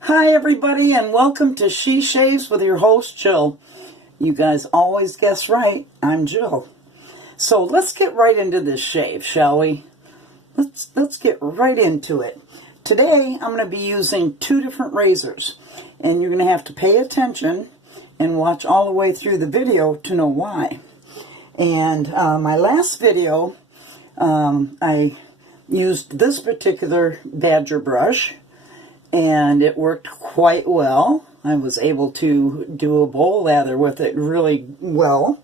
Hi everybody, and welcome to She Shaves with your host Jill. You guys always guess right, I'm Jill. So let's get right into this shave, shall we? Let's get right into it. Today I'm going to be using two different razors, and you're going to have to pay attention and watch all the way through the video to know why. And my last video, I used this particular badger brush, and it worked quite well. I was able to do a bowl lather with it really well.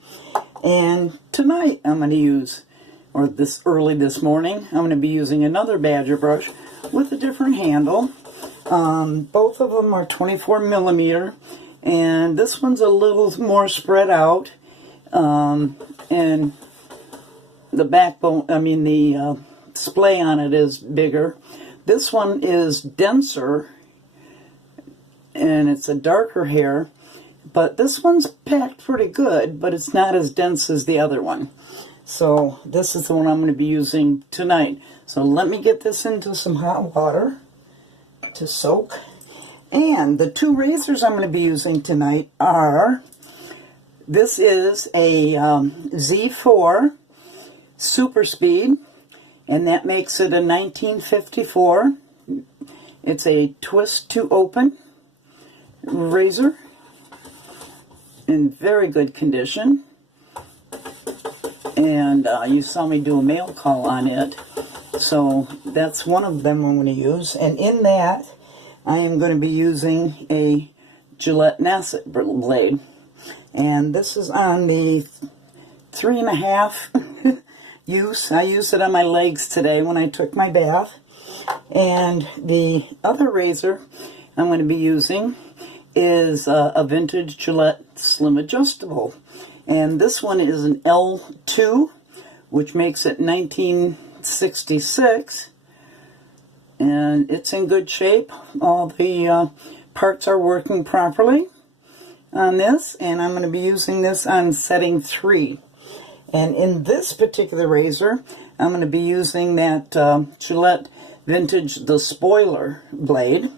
And tonight I'm going to use, or early this morning, I'm going to be using another badger brush with a different handle. Both of them are 24 millimeter, and this one's a little more spread out. And the backbone, the splay on it is bigger. This one is denser, and it's a darker hair, but this one's packed pretty good, but it's not as dense as the other one. So this is the one I'm going to be using tonight. So let me get this into some hot water to soak. And the two razors I'm going to be using tonight are, this is a Z4 Super Speed, and that makes it a 1954. It's a twist to open razor in very good condition. And you saw me do a mail call on it. So that's one of them I'm going to use. And in that, I am going to be using a Gillette Nacet blade. And this is on the 3.5 use. I used it on my legs today when I took my bath. And the other razor I'm going to be using is a vintage Gillette Slim Adjustable. And this one is an L2, which makes it 1966. And it's in good shape. All the parts are working properly on this. And I'm going to be using this on setting 3. And in this particular razor, I'm going to be using that Gillette Vintage The Spoiler blade.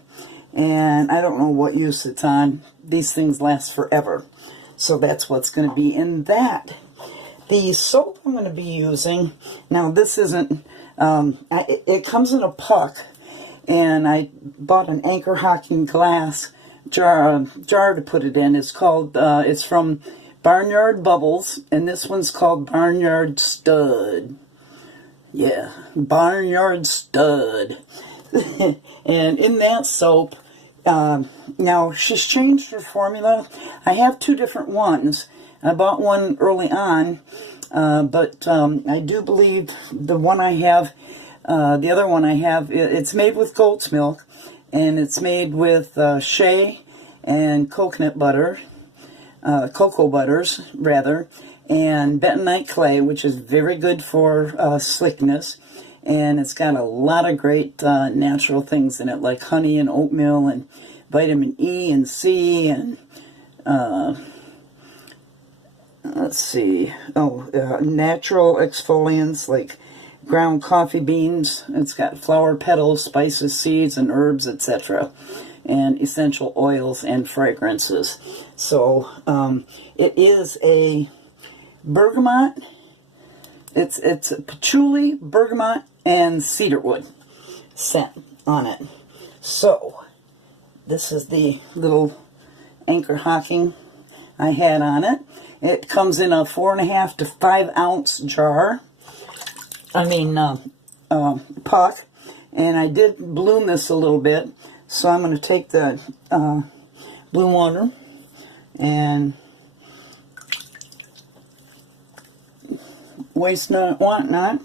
And I don't know what use it's on. These things last forever. So that's what's going to be in that. The soap I'm going to be using, now this isn't, it comes in a puck. And I bought an Anchor Hocking glass jar to put it in. It's called, it's from Barnyard Bubbles, and this one's called Barnyard Stud. Yeah, Barnyard Stud. And in that soap, now she's changed her formula. I have two different ones. I bought one early on, but I do believe the one I have, the other one I have, it's made with goat's milk, and it's made with shea and coconut butter. Cocoa butters, rather, and bentonite clay, which is very good for slickness, and it's got a lot of great natural things in it, like honey and oatmeal and vitamin E and C, and let's see, natural exfoliants like ground coffee beans. It's got flower petals, spices, seeds, and herbs, etc., and essential oils and fragrances. So it is a bergamot. It's a patchouli, bergamot, and cedarwood scent on it. So this is the little Anchor Hocking I had on it. It comes in a 4.5 to 5 ounce jar. Puck. And I did bloom this a little bit. So I'm going to take the bloom water and waste not, want not.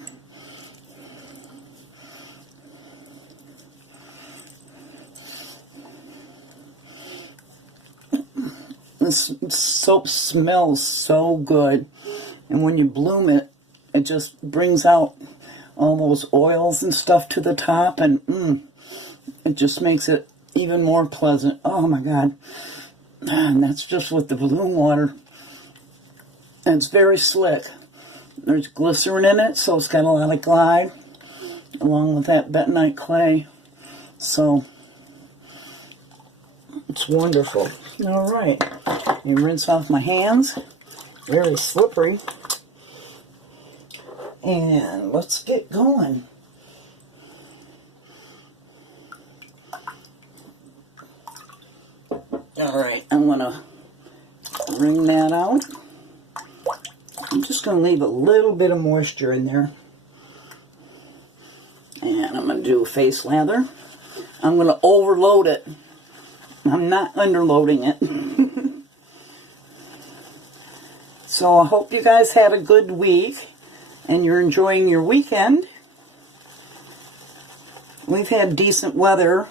This soap smells so good. And when you bloom it, it just brings out all those oils and stuff to the top, and it just makes it even more pleasant. Oh my God. And that's just with the bloom water. And it's very slick. There's glycerin in it, so it's got a lot of glide, along with that bentonite clay. So it's wonderful. All right. You rinse off my hands. Very slippery. And let's get going. All right, I'm going to wring that out. I'm just going to leave a little bit of moisture in there. And I'm going to do a face lather. I'm going to overload it. I'm not underloading it. So I hope you guys had a good week and you're enjoying your weekend. We've had decent weather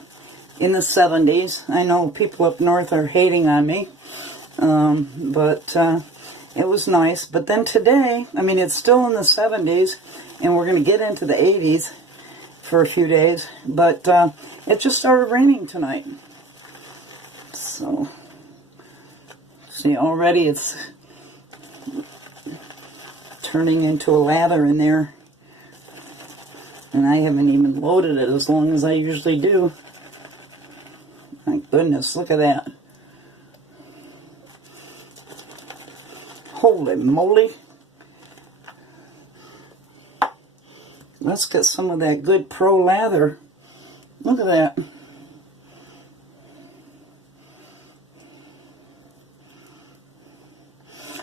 in the 70s. I know people up north are hating on me, but it was nice. But then today, I mean, it's still in the 70s, and we're going to get into the 80s for a few days, but it just started raining tonight. So, see, already it's turning into a lather in there, and I haven't even loaded it as long as I usually do. My goodness, look at that. Holy moly. Let's get some of that good pro lather. Look at that.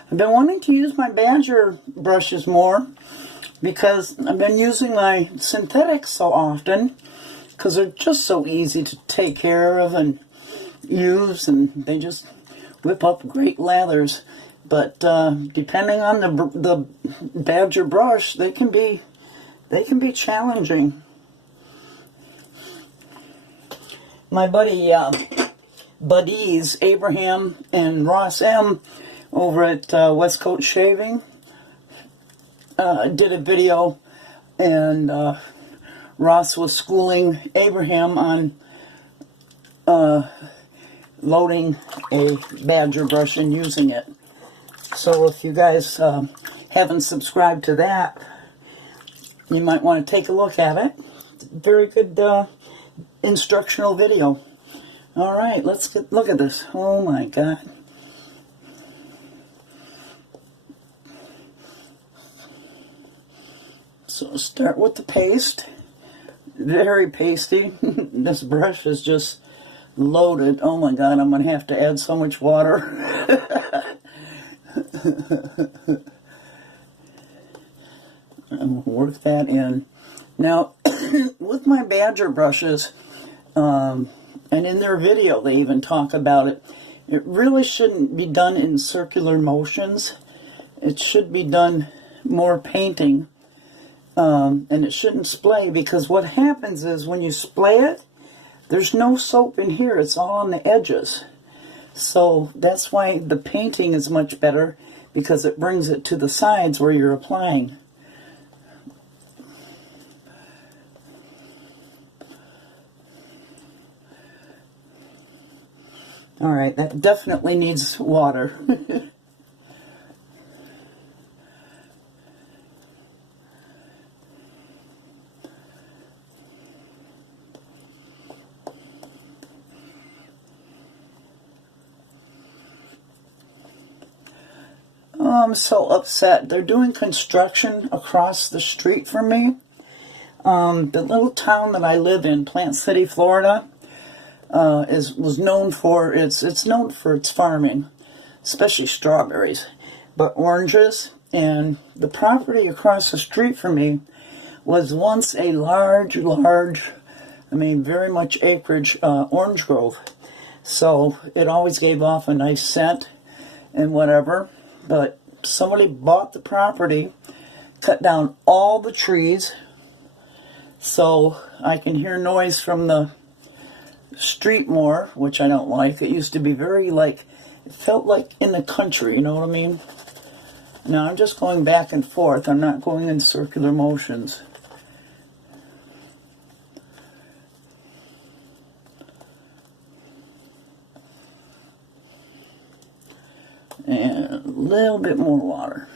I've been wanting to use my Badger brushes more because I've been using my synthetics so often because they're just so easy to take care of and use, and they just whip up great lathers. But depending on the Badger brush, they can be challenging. My buddies Abraham and Ross M over at West Coast Shaving did a video, and Ross was schooling Abraham on loading a Badger brush and using it. So if you guys haven't subscribed to that, you might want to take a look at it. Very good instructional video. All right, let's look at this. Oh my God. So start with the paste. Very pasty. This brush is just loaded. Oh my God, I'm going to have to add so much water. I'm going to work that in. Now, with my Badger brushes, and in their video they even talk about it, it really shouldn't be done in circular motions. It should be done more painting. And it shouldn't splay, because what happens is when you splay it, there's no soap in here. It's all on the edges. So that's why the painting is much better, because it brings it to the sides where you're applying. All right, that definitely needs water. I'm so upset. They're doing construction across the street from me. The little town that I live in, Plant City, Florida, was known for it's known for its farming, especially strawberries, but oranges. And the property across the street from me was once a large, I mean, very much acreage orange grove. So it always gave off a nice scent and whatever. But somebody bought the property, cut down all the trees, so I can hear noise from the street more, which I don't like. It used to be very, like, It felt like in the country, you know what I mean? Now I'm just going back and forth. I'm not going in circular motions. And a little bit more water.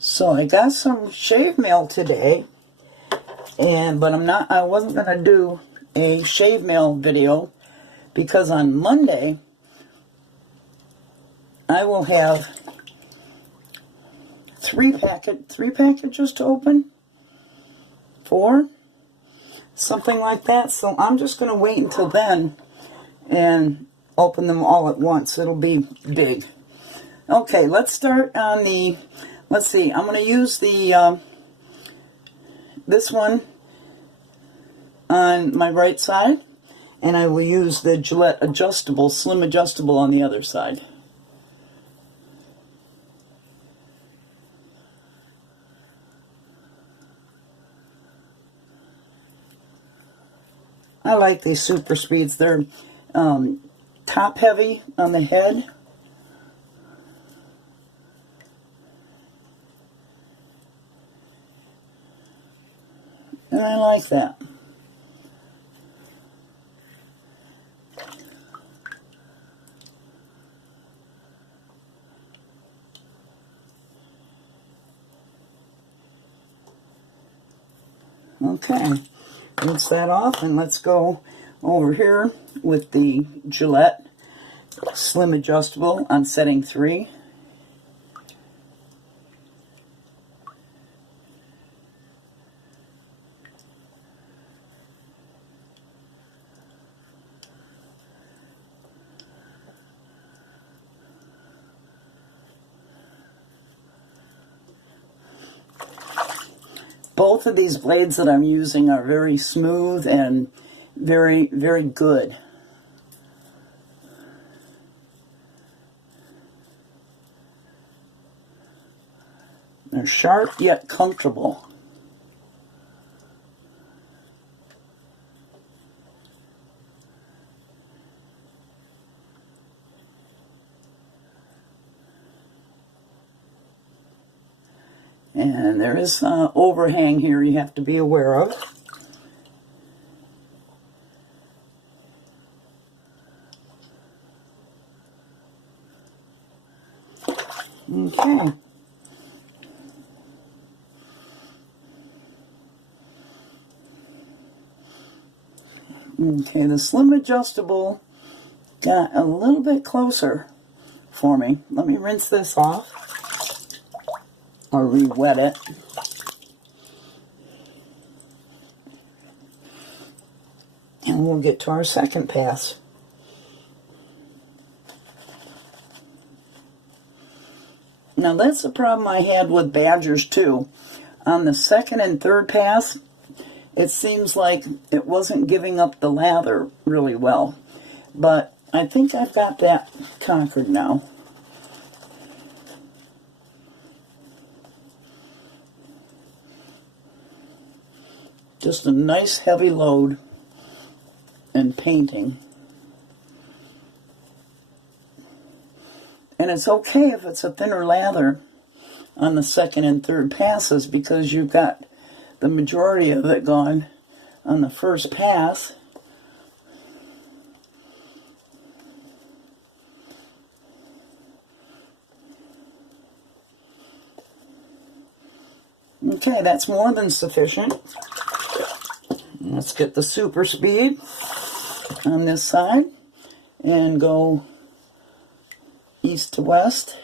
So I got some shave mail today, but I wasn't gonna do a shave mail video because on Monday I will have three packages to open, 4, something like that. So I'm just gonna wait until then and open them all at once. It'll be big. Okay, let's start on the. Let's see. I'm going to use the this one on my right side, and I will use the Gillette slim adjustable on the other side. I like these super speeds. They're top heavy on the head. And I like that. Okay, rinse that off, and let's go over here with the Gillette Slim Adjustable on setting 3. Both of these blades that I'm using are very smooth and very, very good. They're sharp yet comfortable. And there is an overhang here you have to be aware of. Okay. Okay, the Slim Adjustable got a little bit closer for me. Let me rinse this off, or re-wet it. And we'll get to our second pass. Now that's the problem I had with Badgers too. On the second and third pass, it seems like it wasn't giving up the lather really well. But I think I've got that conquered now. Just a nice heavy load and painting. And it's okay if it's a thinner lather on the second and third passes because you've got the majority of it gone on the first pass. Okay, that's more than sufficient. Let's get the super speed on this side and go east to west.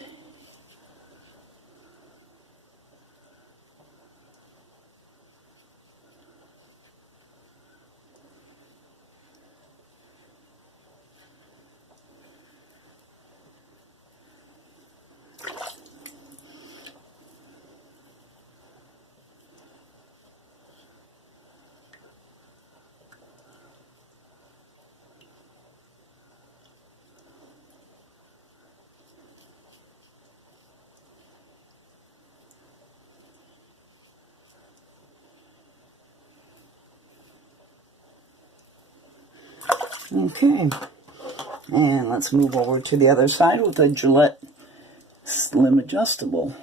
Okay, and let's move over to the other side with the Gillette Slim Adjustable.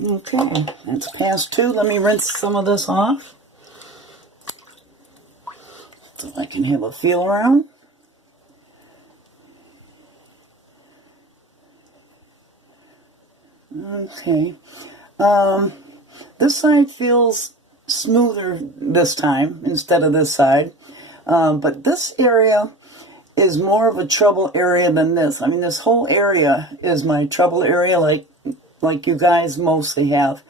Okay, that's past 2. Let me rinse some of this off so I can have a feel around. Okay, this side feels smoother this time instead of this side, but this area is more of a trouble area than this. I mean, this whole area is my trouble area, like you guys mostly have,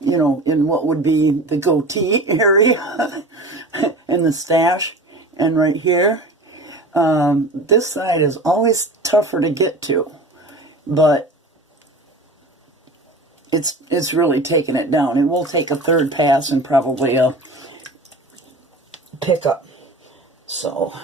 you know, in what would be the goatee area and the stash, and right here. This side is always tougher to get to, but it's really taking it down. It will take a third pass and probably a pickup. So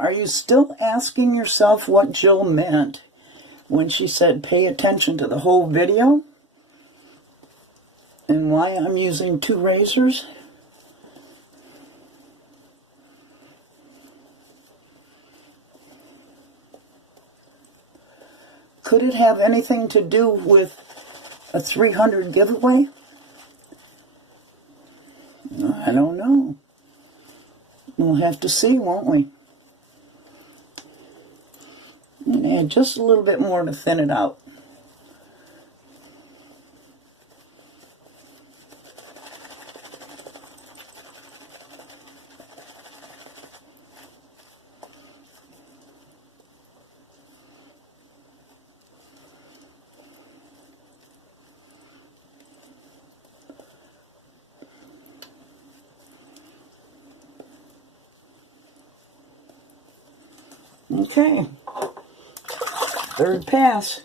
are you still asking yourself what Jill meant when she said pay attention to the whole video? And why I'm using 2 razors? Could it have anything to do with a 300 giveaway? I don't know. We'll have to see, won't we? And add just a little bit more to thin it out. Okay, third pass.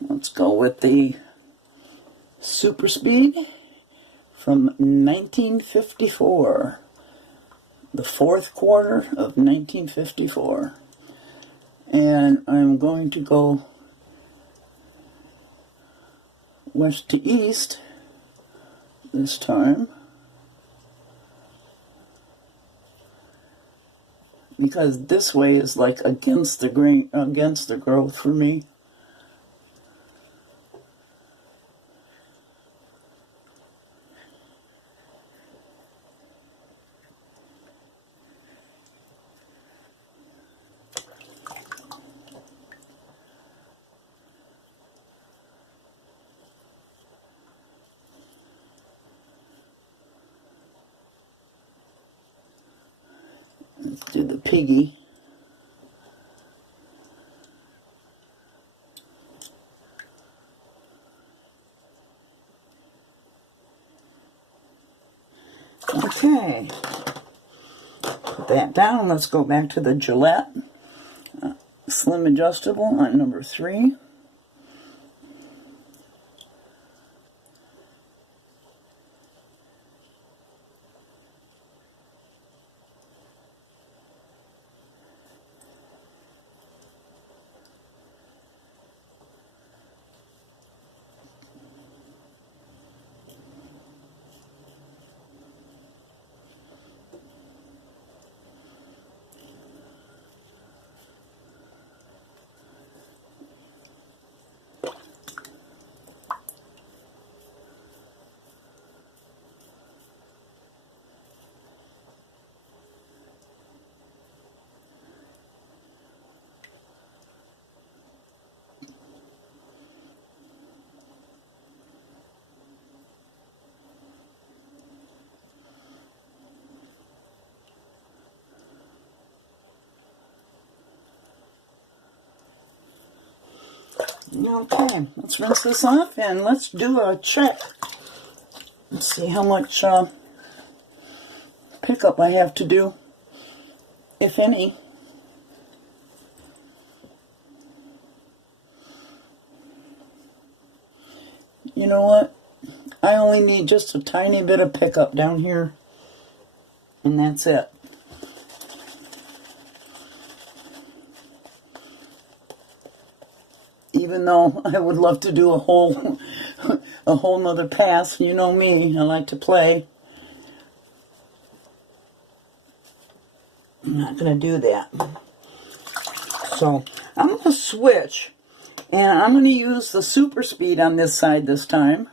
Let's go with the Super Speed from 1954, the 4th quarter of 1954. And I'm going to go west to east this time, because this way is like against the grain, against the growth for me. Let's do the piggy. Okay, put that down. Let's go back to the Gillette Slim Adjustable on number 3. Okay, let's rinse this off and let's do a check. Let's see how much pickup I have to do, if any. You know what? I only need just a tiny bit of pickup down here, and that's it. Even though I would love to do a whole nother pass, you know me, I like to play. I'm not going to do that. So I'm going to switch, and I'm going to use the super speed on this side this time.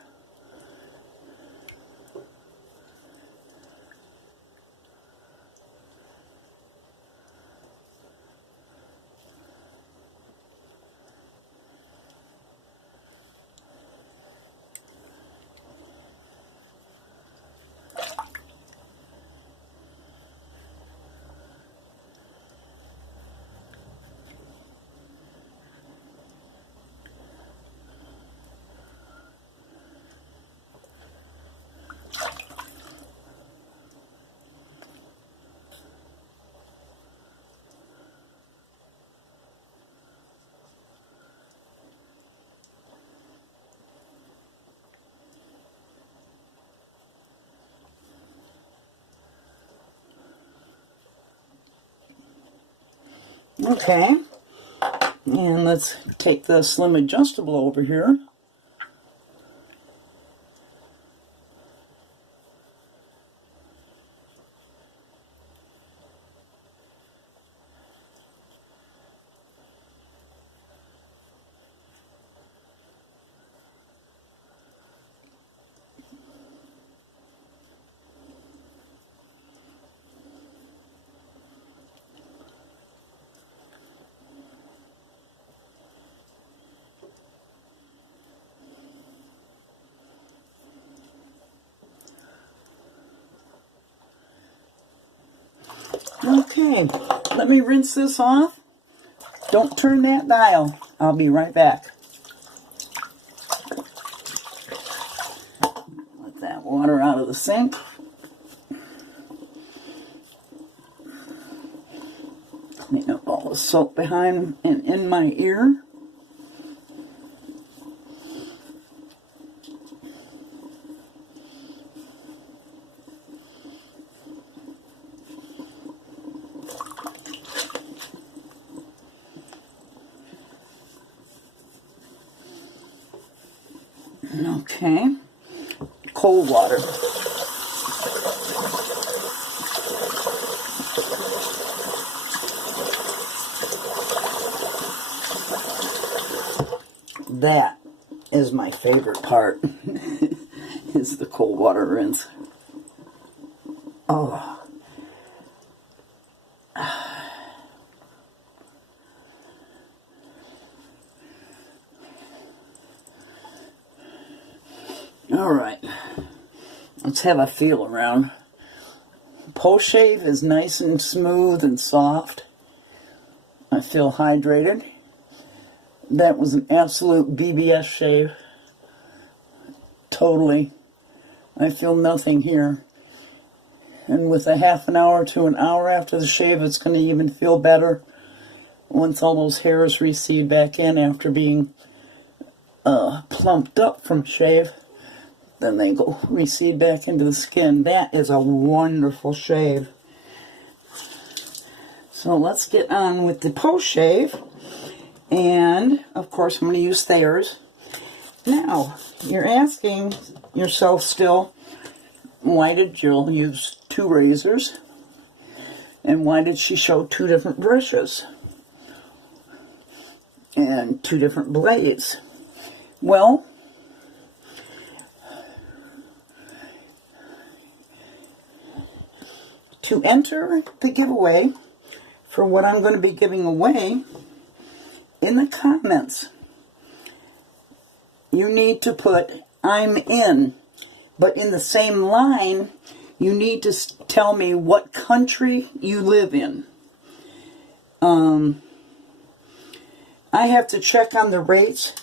Okay, and let's take the slim adjustable over here. Okay, let me rinse this off. Don't turn that dial. I'll be right back. Let that water out of the sink. Clean up all the soap behind and in my ear. Okay, cold water. That is my favorite part, is the cold water rinse. Oh. Alright, let's have a feel around. Post shave is nice and smooth and soft. I feel hydrated. That was an absolute BBS shave. Totally. I feel nothing here. And with a half an hour to an hour after the shave, it's going to even feel better once all those hairs recede back in after being plumped up from shave. Then they go recede back into the skin. That is a wonderful shave. So let's get on with the post shave. And, of course, I'm going to use Thayers. Now, you're asking yourself still, why did Jill use two razors? And why did she show two different brushes? And two different blades? Well, to enter the giveaway for what I'm going to be giving away, in the comments, you need to put, I'm in. But in the same line, you need to tell me what country you live in. I have to check on the rates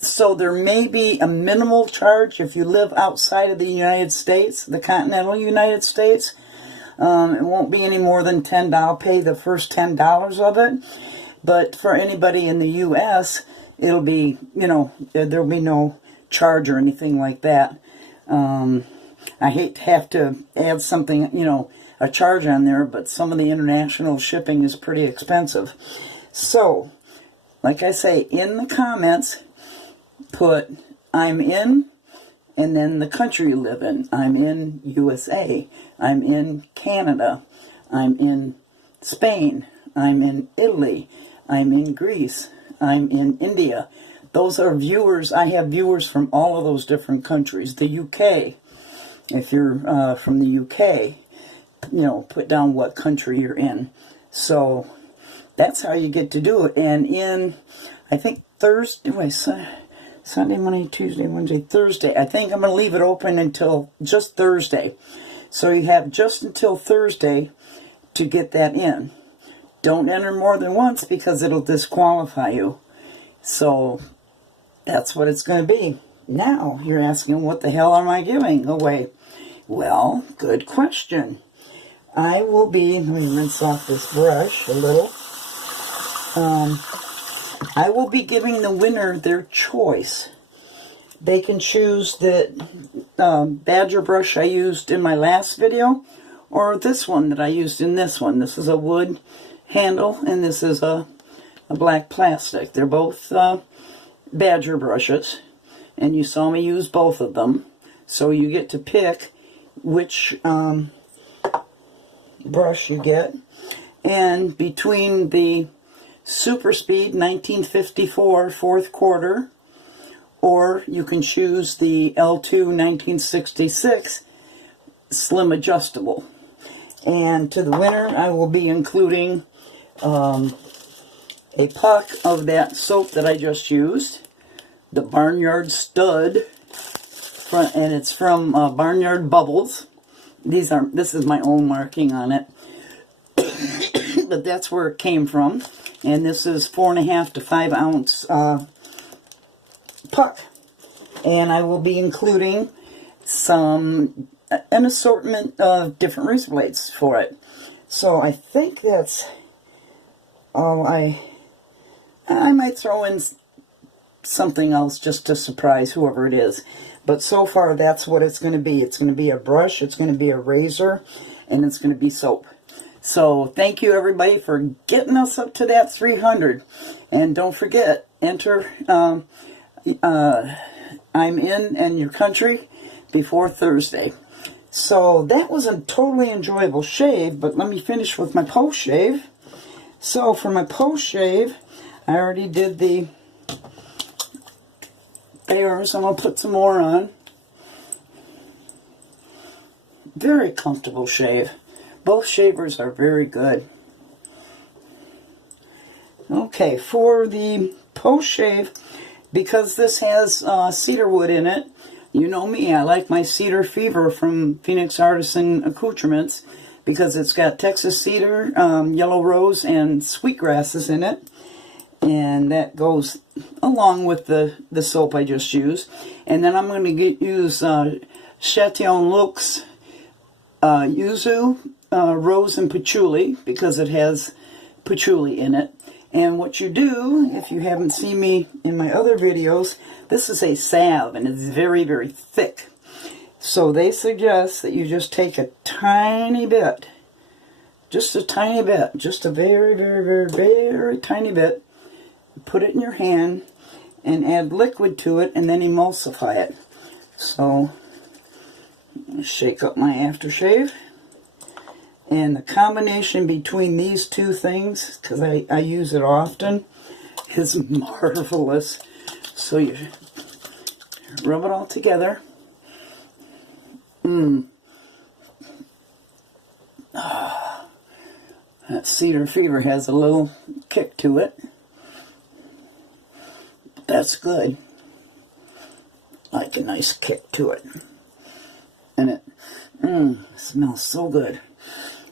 So there may be a minimal charge if you live outside of the United States, the continental United States. It won't be any more than $10. I'll pay the first $10 of it. But for anybody in the U.S., it'll be, there'll be no charge or anything like that. I hate to have to add something, a charge on there, but some of the international shipping is pretty expensive. So, like I say, in the comments, put I'm in, and then the country you live in. I'm in USA. I'm in Canada. I'm in Spain. I'm in Italy. I'm in Greece. I'm in India. Those are viewers. I have viewers from all of those different countries. The UK, if you're from the UK, put down what country you're in. So that's how you get to do it. And in, I think Thursday, Sunday, Monday, Tuesday, Wednesday, Thursday. I think I'm going to leave it open until just Thursday. So you have just until Thursday to get that in. Don't enter more than once because it'll disqualify you. So that's what it's going to be. Now you're asking, what the hell am I giving away? Well, good question. I will be, let me rinse off this brush a little. I will be giving the winner their choice. They can choose the Badger brush I used in my last video, or this one that I used in this one. This is a wood handle, and this is a black plastic. They're both Badger brushes, and you saw me use both of them. So you get to pick which brush you get. And between the Super Speed 1954 4th quarter, or you can choose the L2 1966 slim adjustable. And to the winner, I will be including a puck of that soap that I just used, the Barnyard Stud, and it's from Barnyard Bubbles. This is my own marking on it, but that's where it came from. And this is 4.5 to 5 ounce puck. And I will be including an assortment of different razor blades for it. So I think that's all. I might throw in something else just to surprise whoever it is. But so far, that's what it's going to be. It's going to be a brush, it's going to be a razor, and it's going to be soap. So thank you, everybody, for getting us up to that 300. And don't forget, enter I'm in and your country before Thursday. So that was a totally enjoyable shave, but let me finish with my post shave. So for my post shave, I already did the Thayers. I'm going to put some more on. Very comfortable shave. Both shavers are very good. Okay, for the post shave, because this has cedar wood in it, you know me, I like my Cedar Fever from Phoenix Artisan Accoutrements because it's got Texas cedar, yellow rose, and sweetgrasses in it. And that goes along with the soap I just used. And then I'm going to use Chatillon Looks Yuzu, Rose, and Patchouli because it has patchouli in it. And what you do, if you haven't seen me in my other videos, this is a salve and it's very, very thick. So they suggest that you just take a tiny bit, just a tiny bit, just a very, very, very, very tiny bit, put it in your hand and add liquid to it and then emulsify it. So shake up my aftershave. And the combination between these two things, because I use it often, is marvelous. So you rub it all together. That Cedar Fever has a little kick to it. That's good. Like a nice kick to it. And it smells so good.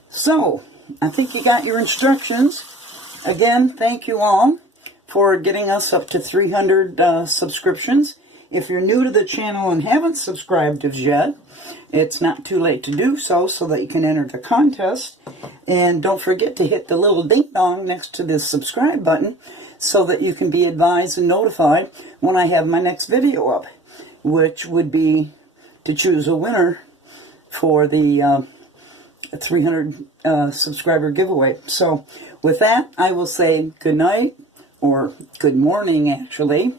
So, I think you got your instructions. Again, thank you all for getting us up to 300 subscriptions. If you're new to the channel and haven't subscribed as yet, it's not too late to do so that you can enter the contest. And don't forget to hit the little ding-dong next to the subscribe button so that you can be advised and notified when I have my next video up, which would be to choose a winner for the 300 subscriber giveaway. So with that, I will say good night, or good morning actually,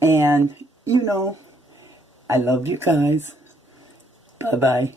and you know I love you guys. Bye bye.